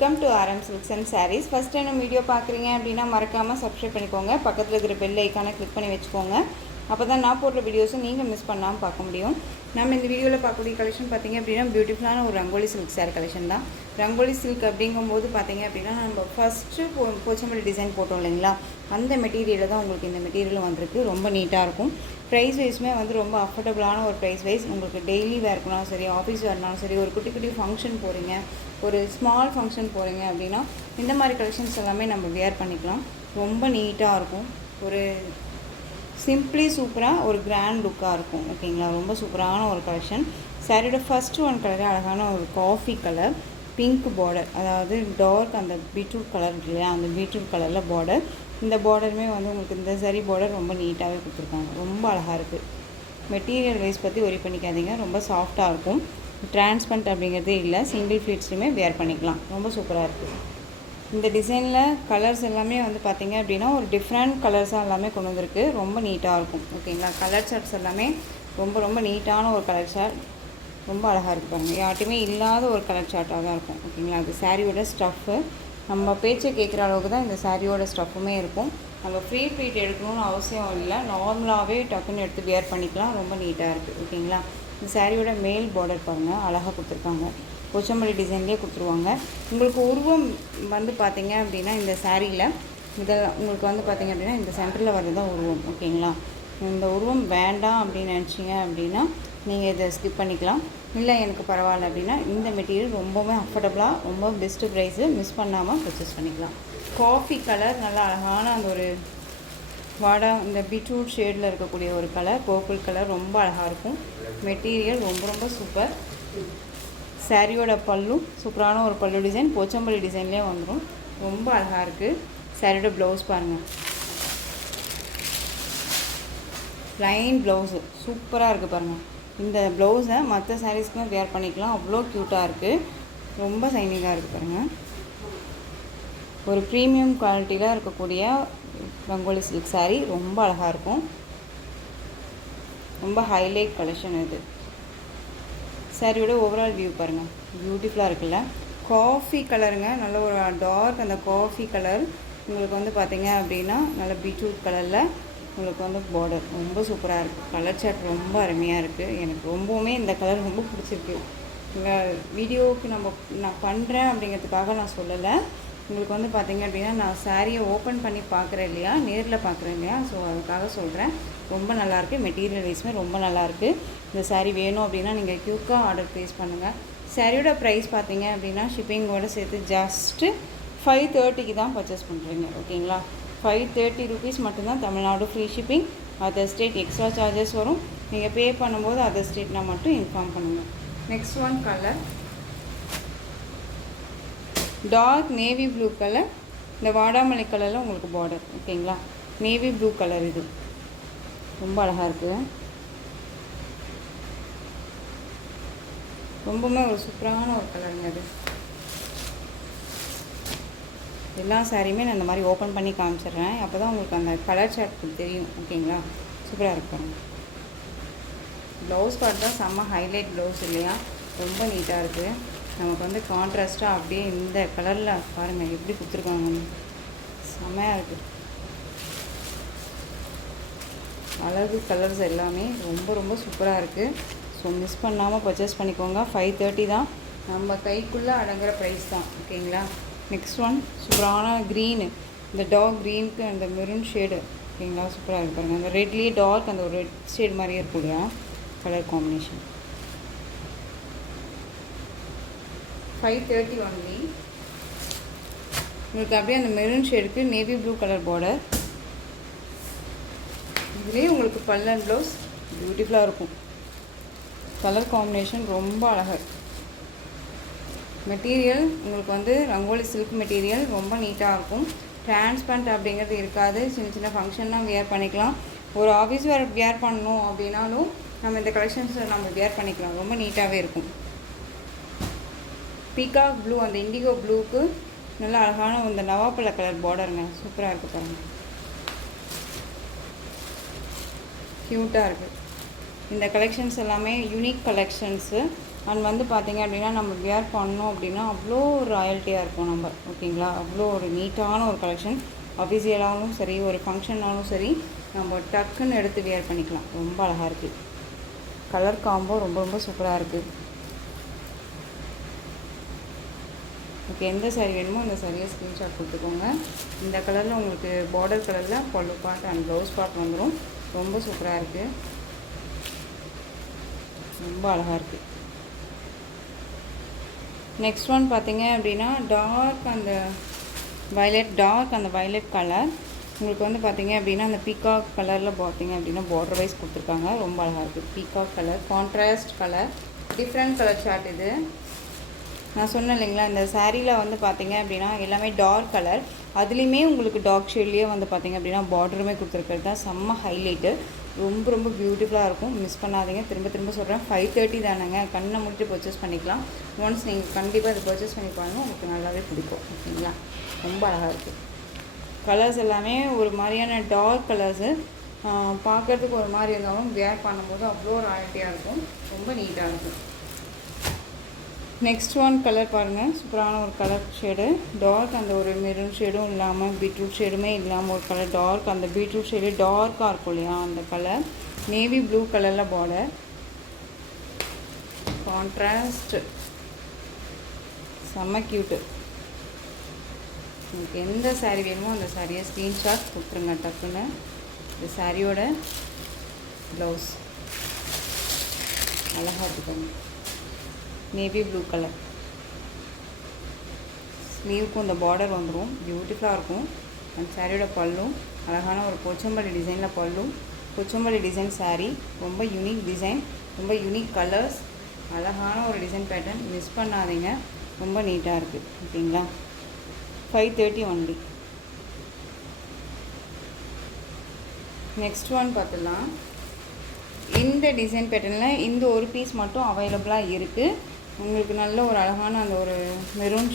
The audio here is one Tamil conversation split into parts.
Welcome to RM Silks and Sarees. First time video பார்க்குறீங்க அப்படின்னா மறக்காமல் சப்ஸ்கிரைப் பண்ணிக்கோங்க. பக்கத்தில் இருக்கிற பெல் ஐக்கானை கிளிக் பண்ணி வச்சுக்கோங்க. அப்போ தான் நான் போடுற வீடியோஸும் நீங்கள் மிஸ் பண்ணாமல் பார்க்க முடியும். நம்ம இந்த வீடியோவில் பார்க்கக்கூடிய கலெக்ஷன் பார்த்திங்க அப்படின்னா பியூட்டிஃபுல்லான ஒரு ரங்கோலி சில்க் சாரி கலெக்ஷன் தான். ரங்கோலி சில்க் அப்படிங்கும்போது பார்த்திங்க அப்படின்னா நம்ம ஃபஸ்ட்டு போச்சம்பள்ளி டிசைன் போட்டோம் இல்லைங்களா, அந்த மெட்டீரியலில் தான் உங்களுக்கு இந்த மெட்டீரியலும் வந்திருக்கு. ரொம்ப நீட்டாக இருக்கும். ப்ரைஸ் வைஸுமே வந்து ரொம்ப அஃபோர்டபுளான ஒரு ப்ரைஸ் வைஸ். உங்களுக்கு டெய்லி வேர்க்குனாலும் சரி, ஆஃபீஸ் வேர்னாலும் சரி, ஒரு குட்டி குட்டி ஃபங்க்ஷன் போகிறீங்க, ஒரு ஸ்மால் ஃபங்க்ஷன் போகிறீங்க அப்படின்னா இந்த மாதிரி கலெக்ஷன்ஸ் எல்லாமே நம்ம வியர் பண்ணிக்கலாம். ரொம்ப நீட்டாக இருக்கும். ஒரு சிம்பிளி சூப்பராக ஒரு கிராண்ட் லுக்காக இருக்கும். ஓகேங்களா, ரொம்ப சூப்பரான ஒரு கலெக்ஷன். சாரியோட ஃபஸ்ட்டு ஒன் கலரே அழகான ஒரு காஃபி கலர், பிங்க் பார்டர், அதாவது டார்க் அந்த பீட்ரூட் கலர் இருக்கு இல்லையா, அந்த பீட்ரூட் கலரில் பார்டர். இந்த பார்டருமே வந்து உங்களுக்கு இந்த சரி பார்டர் ரொம்ப நீட்டாகவே கொடுத்துருக்காங்க. ரொம்ப அழகாக இருக்குது. மெட்டீரியல் வைஸ் பற்றி ஒரி பண்ணிக்காதீங்க. ரொம்ப சாஃப்டாக இருக்கும். டிரான்ஸ்பரண்ட் அப்படிங்கிறதே இல்லை. சிங்கிள் ஃப்ளீட்ஸ்லையுமே வேர் பண்ணிக்கலாம். ரொம்ப சூப்பராக இருக்குது. இந்த டிசைனில் கலர்ஸ் எல்லாமே வந்து பார்த்திங்க அப்படின்னா ஒரு டிஃப்ரெண்ட் கலர்ஸாக எல்லாமே கொண்டு வந்திருக்கு. ரொம்ப நீட்டாக இருக்கும். ஓகேங்களா, கலர் ஷர்ட்ஸ் எல்லாமே ரொம்ப ரொம்ப நீட்டான ஒரு கலர் ஷர்ட். ரொம்ப அழகாக இருக்குது பாருங்கள். யார்ட்டையுமே இல்லாத ஒரு கலர் ஷர்ட்டாக தான் இருக்கும். ஓகேங்களா, அது சாரியோட ஸ்டஃப்பு. நம்ம பேச்சை கேட்குற அளவுக்கு தான் இந்த சாரியோட ஸ்டஃப்புமே இருக்கும். நம்ம ஃப்ரீ ப்ளீட் எடுக்கணும்னு அவசியம் இல்லை. நார்மலாகவே டக்குன்னு எடுத்து வியர் பண்ணிக்கலாம். ரொம்ப நீட்டாக இருக்குது. ஓகேங்களா, இந்த சாரியோட மேல் பார்டர் பாருங்கள், அழகாக கொடுத்துருக்காங்க. போச்சம்பள்ளி டிசைன்லேயே கொடுத்துருவாங்க. உங்களுக்கு உருவம் வந்து பார்த்திங்க அப்படின்னா இந்த சாரியில் இதெல்லாம் உங்களுக்கு வந்து பார்த்திங்க அப்படின்னா இந்த சென்டரில் வர்றது தான் உருவம். ஓகேங்களா, இந்த உருவம் வேண்டாம் அப்படின்னு நினச்சிங்க அப்படின்னா நீங்கள் இதை ஸ்கிப் பண்ணிக்கலாம். இல்லை எனக்கு பரவாயில்ல அப்படின்னா இந்த மெட்டீரியல் ரொம்பவே அஃபோர்டபுளாக, ரொம்ப பெஸ்ட்டு ப்ரைஸு, மிஸ் பண்ணாமல் பர்ச்சேஸ் பண்ணிக்கலாம். காஃபி கலர், நல்லா அழகான அந்த ஒரு இந்த பீட்ரூட் ஷேடில் இருக்கக்கூடிய ஒரு கலர், பர்பிள் கலர், ரொம்ப அழகாக இருக்கும். மெட்டீரியல் ரொம்ப ரொம்ப சூப்பர். சாரியோட பல்லு சூப்பரான ஒரு பல்லு டிசைன், போச்சம்பள்ளி டிசைன்லேயே வந்துடும். ரொம்ப அழகாக இருக்குது. சாரியோட ப்ளவுஸ் பாருங்கள், ப்ளைன் ப்ளவுஸு சூப்பராக இருக்குது பாருங்கள். இந்த ப்ளவுஸை மற்ற சாரீஸ்க்குமே வேர் பண்ணிக்கலாம். அவ்வளோ க்யூட்டாக இருக்குது. ரொம்ப சைனிங்காக இருக்குது பாருங்கள். ஒரு ப்ரீமியம் குவாலிட்டியில் இருக்கக்கூடிய ரங்கோலி சில்க் சாரீ. ரொம்ப அழகாக இருக்கும். ரொம்ப ஹைலைட் கலெக்ஷன் இது. சாரியோட ஓவரால் வியூ பாருங்கள், பியூட்டிஃபுல்லாக இருக்குல்ல. காஃபி கலருங்க, நல்ல ஒரு டார்க் அந்த காஃபி கலர். உங்களுக்கு வந்து பார்த்திங்க அப்படின்னா நல்ல பீட்ரூட் கலரில் உங்களுக்கு வந்து பார்டர். ரொம்ப சூப்பராக இருக்குது. கலர் சார்ட் ரொம்ப அருமையாக இருக்குது. எனக்கு ரொம்பவுமே இந்த கலர் ரொம்ப பிடிச்சிருக்கு. இந்த வீடியோவுக்கு நான் பண்ணுறேன் அப்படிங்கிறதுக்காக நான் சொல்லலை. உங்களுக்கு வந்து பார்த்திங்க அப்படின்னா நான் சாரியை ஓப்பன் பண்ணி பார்க்குறேன் இல்லையா, நேரில் பார்க்குறேன் இல்லையா, ஸோ அதுக்காக சொல்கிறேன். ரொம்ப நல்லாயிருக்கு. மெட்டீரியல் வைஸுமே ரொம்ப நல்லாயிருக்கு. இந்த சாரீ வேணும் அப்படின்னா நீங்கள் க்யூக்காக ஆர்டர் ப்ளேஸ் பண்ணுங்கள். சாரியோட ப்ரைஸ் பார்த்தீங்க அப்படின்னா ஷிப்பிங்கோடு சேர்த்து ஜஸ்ட்டு 530 தான் பர்ச்சேஸ் பண்ணுறீங்க. ஓகேங்களா, 530 rupees மட்டும்தான். Tamil Nadu free shipping. Other state extra charges வரும். நீங்கள் பே பண்ணும்போது அதர் ஸ்டேட்னா மட்டும் இன்ஃபார்ம் பண்ணுங்கள். Next one colour dark navy blue colour. இந்த வாடாமல்லி கலரில் உங்களுக்கு பார்டர். ஓகேங்களா, நேவி ப்ளூ கலர். இது ரொம்ப அழகாக இருக்குது. ரொம்பவுமே ஒரு சூப்பரான ஒரு கலருங்க அது. எல்லா சாரியுமே நான் இந்த மாதிரி ஓப்பன் பண்ணி காமிச்சிடுறேன். அப்போ தான் உங்களுக்கு அந்த கலர் சார்ட் தெரியும். ஓகேங்களா, சூப்பராக இருக்கும். ப்ளவுஸ் பார்ட் தான் செம்ம ஹைலைட் ப்ளவுஸ் இல்லையா, ரொம்ப நீட்டாக இருக்குது. நமக்கு வந்து கான்ட்ராஸ்ட்டாக அப்படியே இந்த கலரில் பாருங்கள் எப்படி கொடுத்துருக்காங்க, செம்மையாக இருக்குது. அழகு கலர்ஸ் எல்லாமே ரொம்ப ரொம்ப சூப்பராக இருக்குது. ஸோ மிஸ் பண்ணாமல் பர்ச்சேஸ் பண்ணிக்கோங்க. 530 தான் நம்ம கைக்குள்ளே அடங்குற ப்ரைஸ் தான். ஓகேங்களா, நெக்ஸ்ட் ஒன் சூப்பரான க்ரீனு. இந்த டார்க் க்ரீனுக்கு அந்த மெரூன் ஷேடு. ஓகேங்களா, சூப்பராக இருக்குது பாருங்கள். அந்த ரெட்லேயே டார்க் அந்த ஒரு ரெட் ஷேட் மாதிரியே இருக்கும் இல்லையா, கலர் காம்பினேஷன். 530 ஒன்லி. உங்களுக்கு அப்படியே அந்த மெரூன் ஷேடுக்கு நேவி ப்ளூ கலர் பார்டர். இதுலேயே உங்களுக்கு பல்லன் ப்ளவுஸ் பியூட்டிஃபுல்லாக இருக்கும். கலர் காம்பினேஷன் ரொம்ப அழகாக. மெட்டீரியல் உங்களுக்கு வந்து ரங்கோலி சில்க் மெட்டீரியல் ரொம்ப நீட்டாக இருக்கும். டிரான்ஸ்பரண்ட் அப்படிங்கிறது இருக்காது. சின்ன சின்ன ஃபங்க்ஷன்லாம் வியர் பண்ணிக்கலாம். ஒரு ஆஃபீஸ் வியர் பண்ணணும் அப்படின்னாலும் நம்ம இந்த கலெக்ஷன்ஸை நம்ம வியர் பண்ணிக்கலாம். ரொம்ப நீட்டாகவே இருக்கும். பீகாக் ப்ளூ, அந்த இண்டிகோ ப்ளூக்கு நல்ல அழகான இந்த நவாப்பழ கலர் பார்டருங்க. சூப்பராக இருக்குது பாருங்கள், க்யூட்டாக இருக்குது. இந்த கலெக்ஷன்ஸ் எல்லாமே யூனிக் கலெக்ஷன்ஸு. அண்ட் வந்து பார்த்திங்க அப்படின்னா நம்ம வியர் பண்ணோம் அப்படின்னா அவ்வளோ ராயல்ட்டியாக இருக்கும் நம்ம, ஓகேங்களா. அவ்வளோ ஒரு நீட்டான ஒரு கலெக்ஷன். அஃபிஷியலாகவும் சரி, ஒரு ஃபங்க்ஷனாலும் சரி, நம்ம டக்குன்னு எடுத்து வியர் பண்ணிக்கலாம். ரொம்ப அழகாக இருக்குது. கலர் காம்போ ரொம்ப ரொம்ப சூப்பராக இருக்குது. ஓகே, எந்த சாரீ வேணுமோ அந்த சாரியை ஸ்க்ரீன்ஷாட் கொடுத்துக்கோங்க. இந்த கலரில் உங்களுக்கு பார்டர் கலரில் பல்லு பார்ட் அண்ட் ப்ளவுஸ் பார்ட் வந்துடும். ரொம்ப சூப்பராக இருக்குது, ரொம்ப அழகாக இருக்குது. நெக்ஸ்ட் ஒன் பார்த்திங்க அப்படின்னா டார்க் அந்த வயலட் கலர். உங்களுக்கு வந்து பார்த்திங்க அப்படின்னா அந்த பீகாக் கலரில் பார்த்திங்க அப்படின்னா பார்டர் வைஸ் கொடுத்துருக்காங்க. ரொம்ப அழகாக இருக்குது. Peacock colour, contrast colour, different colour short இது. நான் சொன்னேன் இல்லைங்களா, இந்த சாரியில் வந்து பார்த்திங்க அப்படின்னா எல்லாமே டார்க் கலர், அதுலேயுமே உங்களுக்கு டார்க் ஷேட்லேயே வந்து பார்த்திங்க அப்படின்னா பார்டருமே கொடுத்துருக்கிறது தான் செம்ம ஹைலைட்டு. ரொம்ப ரொம்ப பியூட்டிஃபுல்லாக இருக்கும். மிஸ் பண்ணாதீங்க. திரும்ப சொல்கிறேன், 5:30 தானேங்க. கண்ணை முடிட்டு பர்ச்சேஸ் பண்ணிக்கலாம். ஒன்ஸ் நீங்கள் கண்டிப்பாக அதை பர்ச்சேஸ் பண்ணி பாருங்கள், உங்களுக்கு நல்லாவே பிடிக்கும், ஓகேங்களா. ரொம்ப அழகாக இருக்குது. கலர்ஸ் எல்லாமே ஒரு மாதிரியான டார்க் கலர்ஸு, பார்க்குறதுக்கு ஒரு மாதிரி இருந்தாலும் வேர் பண்ணும்போது அவ்வளோ ராயல்ட்டியாக இருக்கும். ரொம்ப நீட்டாக இருக்கும். நெக்ஸ்ட் ஒன் கலர் பாருங்கள், சூப்பரான ஒரு கலர் ஷேடு. டார்க் அந்த ஒரு மெரூன் ஷேடும் இல்லாமல் பீட்ரூட் ஷேடுமே இல்லாமல் ஒரு கலர் டார்க், அந்த பீட்ரூட் ஷேடு டார்க்காக இருக்கும் இல்லையா, அந்த கலர். நேவி ப்ளூ கலரில் பார்டர், கான்ட்ராஸ்ட், செம்ம க்யூட்டு. உங்களுக்கு எந்த சாரீ வேணுமோ அந்த சாரியை ஸ்க்ரீன்ஷாட் கொடுத்துருங்க டக்குன்னு. இந்த சாரியோட ப்ளவுஸ் அழகாக இருக்குங்க, நேவி ப்ளூ கலர். ஸ்லீவுக்கும் இந்த பார்டர் வந்துடும், பியூட்டிஃபுல்லாக இருக்கும். அந்த சாரியோட பல்லும் அழகான ஒரு போச்சம்பள்ளி டிசைனில் பல்லும், போச்சம்பள்ளி டிசைன் சாரீ. ரொம்ப யூனிக் டிசைன், ரொம்ப யூனிக் கலர்ஸ், அழகான ஒரு டிசைன் பேட்டர்ன். மிஸ் பண்ணாதீங்க, ரொம்ப நீட்டாக இருக்குது, ஓகேங்களா. 5:30 ஒன்லி. நெக்ஸ்ட் ஒன் பார்த்துடலாம். இந்த டிசைன் பேட்டர்னில் இந்த ஒரு பீஸ் மட்டும் அவைலபிளாக இருக்குது. உங்களுக்கு நல்ல ஒரு அழகான அந்த ஒரு மெரூன்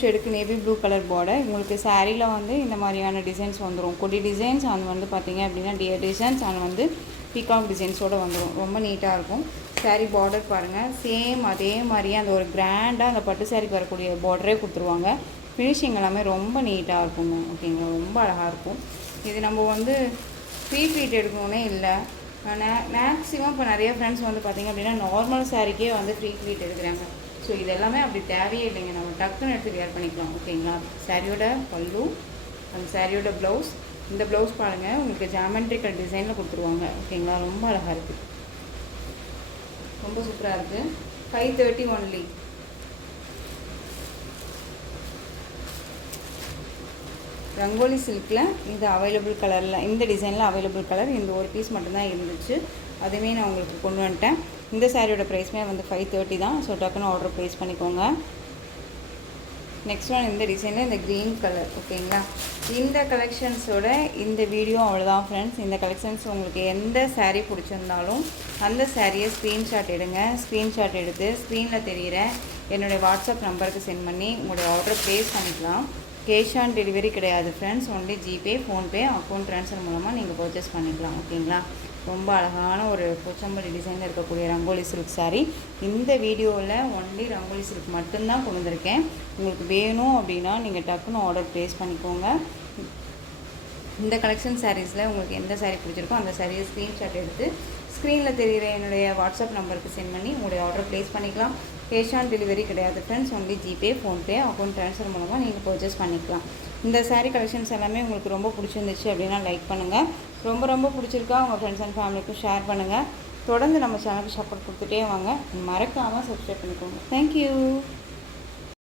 ஷேடுக்கு நேவி ப்ளூ கலர் பார்டர். உங்களுக்கு சாரியில் வந்து இந்த மாதிரியான டிசைன்ஸ் வந்துடும். கொடி டிசைன்ஸ் அண்ட் வந்து பார்த்திங்க அப்படின்னா டியர் டிசைன்ஸ் அண்ட் வந்து பீகாக் டிசைன்ஸோடு வந்துடும். ரொம்ப நீட்டாக இருக்கும். சாரீ பார்டர் பாருங்கள், சேம் அதே மாதிரியே அந்த ஒரு கிராண்டாக அந்த பட்டு சாரிக்கு வரக்கூடிய பார்டரே கொடுத்துருவாங்க. ஃபினிஷிங் எல்லாமே ரொம்ப நீட்டாக இருக்குங்க, ஓகேங்களா. ரொம்ப அழகாக இருக்கும். இது நம்ம வந்து ப்ளீட் எடுக்கணுன்னே இல்லை. மேக்ஸிமம் இப்போ நிறைய ஃப்ரெண்ட்ஸ் வந்து பார்த்திங்க அப்படின்னா நார்மல் சாரிக்கே வந்து ப்ளீட் எடுக்கிறாங்க. ஸோ இதெல்லாமே அப்படி தேவையே இல்லைங்க, நம்ம டக்குன்னு எடுத்து வேர் பண்ணிக்கலாம், ஓகேங்களா. சாரியோட பல்லு, அந்த சாரியோட ப்ளவுஸ். இந்த ப்ளவுஸ் பாருங்கள், உங்களுக்கு ஜாமெண்ட்ரிக்கல் டிசைனில் கொடுத்துருவாங்க, ஓகேங்களா. ரொம்ப அழகாக இருக்குது, ரொம்ப சூப்பராக இருக்குது. 5:30 ஒன்லி. ரங்கோலி சில்கில் இது அவைலபிள் கலரில், இந்த டிசைனில் அவைலபிள் கலர் இந்த ஒரு பீஸ் மட்டும்தான் இருந்துச்சு. அதுவுமே நான் உங்களுக்கு கொண்டு வந்துட்டேன். இந்த சாரியோட ப்ரைஸுமே வந்து 5:30 தான். ஸோ டக்குன்னு ஆர்டர் ப்ளேஸ் பண்ணிக்கோங்க. நெக்ஸ்ட் ஒன் இந்த டிசைனில் இந்த க்ரீன் கலர், ஓகேங்களா. இந்த கலெக்ஷன்ஸோட இந்த வீடியோ அவ்வளோதான் ஃப்ரெண்ட்ஸ். இந்த கலெக்ஷன்ஸ் உங்களுக்கு எந்த சாரீ பிடிச்சிருந்தாலும் அந்த சாரியை ஸ்க்ரீன்ஷாட் எடுங்க. ஸ்க்ரீன்ஷாட் எடுத்து ஸ்க்ரீனில் தெரிகிற என்னுடைய வாட்ஸ்அப் நம்பருக்கு சென்ட் பண்ணி உங்களுடைய ஆர்டர் ப்ளேஸ் பண்ணிக்கலாம். கேஷ் ஆன் டெலிவரி கிடையாது friends, only GPay, PhonePe, account transfer மூலமாக நீங்கள் பர்ச்சேஸ் பண்ணிக்கலாம், ஓகேங்களா. ரொம்ப அழகான ஒரு போச்சம்பள்ளி டிசைனில் இருக்கக்கூடிய ரங்கோலி சில்க் சாரீ. இந்த வீடியோவில் ஒன்லி ரங்கோலி சில்க் மட்டும்தான் கொண்டு வந்திருக்கேன். உங்களுக்கு வேணும் அப்படின்னா நீங்கள் டக்குன்னு ஆர்டர் ப்ளேஸ் பண்ணிக்கோங்க. இந்த கலெக்ஷன் சாரீஸில் உங்களுக்கு எந்த சாரீ பிடிச்சிருக்கோ அந்த சாரியை ஸ்க்ரீன்ஷாட் எடுத்து ஸ்க்ரீனில் தெரிகிற என்னுடைய வாட்ஸ்அப் நம்பருக்கு சென்ட் பண்ணி உங்களுடைய ஆர்டர் ப்ளேஸ் பண்ணிக்கலாம். கேஷ் ஆன் டெலிவரி கிடையாது friends, only GPay, PhonePe, account transfer மூலமாக நீங்கள் பர்ச்சேஸ் பண்ணிக்கலாம். இந்த சாரீ கலெக்ஷன்ஸ் எல்லாமே உங்களுக்கு ரொம்ப பிடிச்சிருந்துச்சு அப்படின்னா லைக் பண்ணுங்கள். ரொம்ப ரொம்ப பிடிச்சிருக்கா உங்கள் ஃப்ரெண்ட்ஸ் அண்ட் ஃபேமிலிக்கும் ஷேர் பண்ணுங்கள். தொடர்ந்து நம்ம சேனலுக்கு சப்போர்ட் கொடுத்துட்டே வாங்க. மறக்காமல் சப்ஸ்கிரைப் பண்ணிக்கோங்க. தேங்க்யூ.